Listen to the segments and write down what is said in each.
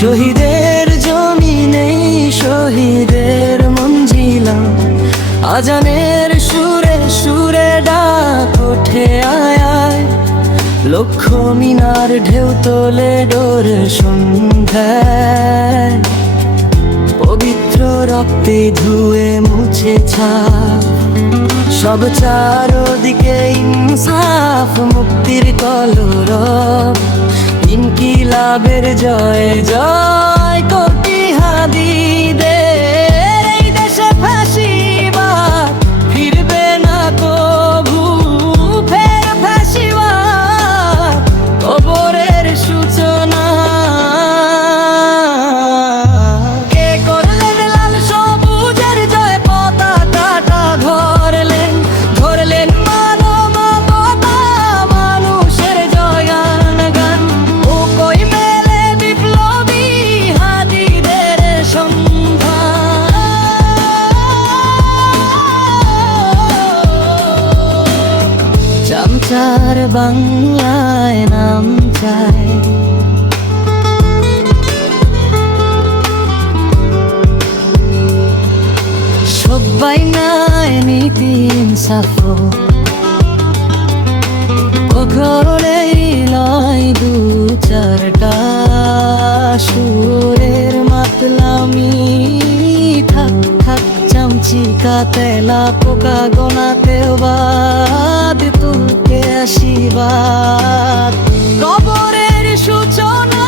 শহীদের জমিনেই শহীদের মঞ্জিলা, আজানের সুরে সুরে ডাক ওঠে আয় আয়। লক্ষ মিনার ঢেউ তোলে ডোরে সন্ধ্যায়, পবিত্র রক্তে ধুয়ে মুছে ছাপ। সব চারদিকে ইনসাফ, মুক্তির কলরব, ইনকিলাবের জয় জয়। কোটি হাদিদের এই দেশে ফাঁসিবাদ ফিরবে না কভু, ফের ফাঁসিবাদ কবরের সূচনা। কে করলেন লাল সবুজের জয় পতাকাটা ধরলেন, ধরলেন মানবতা মানুষের জয়ান গান। ও কই মেলে বিপ্লবী হাদিদের সন্ধান। চামচার বাংলায় নাম চাই, সবাই নাই নীতি ইনসাফ, ঘরেই লয় দু চারটা সুরের মাতলামি। থাক থাক চামচিকা তেলা পোকা গোনাতেও বাদ, তুলতে আশীর্বাদ কবরের সূচনা।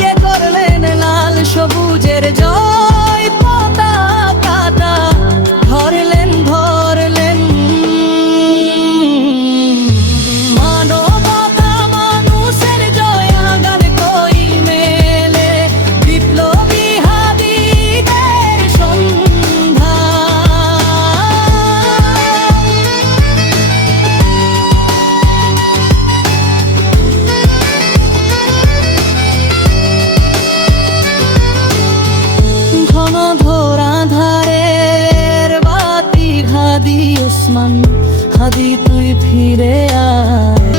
কে করলেন লাল সবুজের জয় পতাকাটা ধরলেন, ধরলেন মানবতা মানুষের জয়াগান। কই মেলে বিপ্লবী হাদিদের সন্ধান। ঘন ঘোর আঁধারের বাতি হাদি ওসমান, হাদি তুই ফিরে আয়।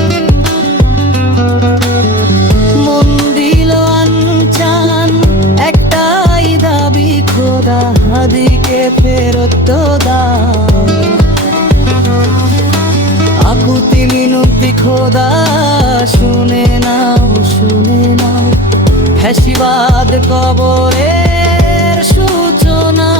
মন দিল আনচান একটাই দাবি খোদা, হাদিকে ফেরত দাও। আকুতি মিনতি খোদা শুনে নাও, শুনে নাও। ফ্যাসিবাদ কবরের সূচনা।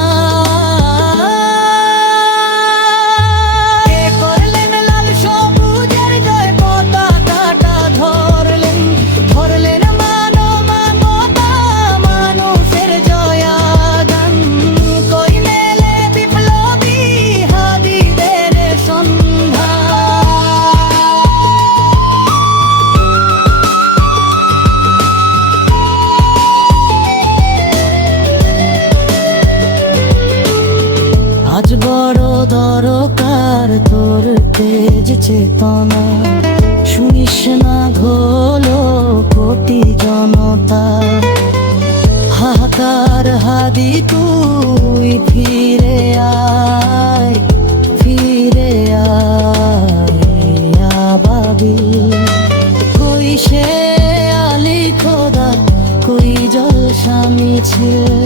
কে করলেন লাল সবুজের জয় পতাকাটা ধরলেন, ধরলেন মানবতা মানুষের জয়াগান। কই মেলে বিপ্লবী হাদিদের সন্ধান। আজ বড় দরকার তোর তেজ চেতনা, শুনিস না ঘোলো কোটি জনতা। হাহাকার হাদি তুই ফিরে আয়, ফিরে আয় আবাবি। কই সে আলী খোদা, কই জলসা মিছিল,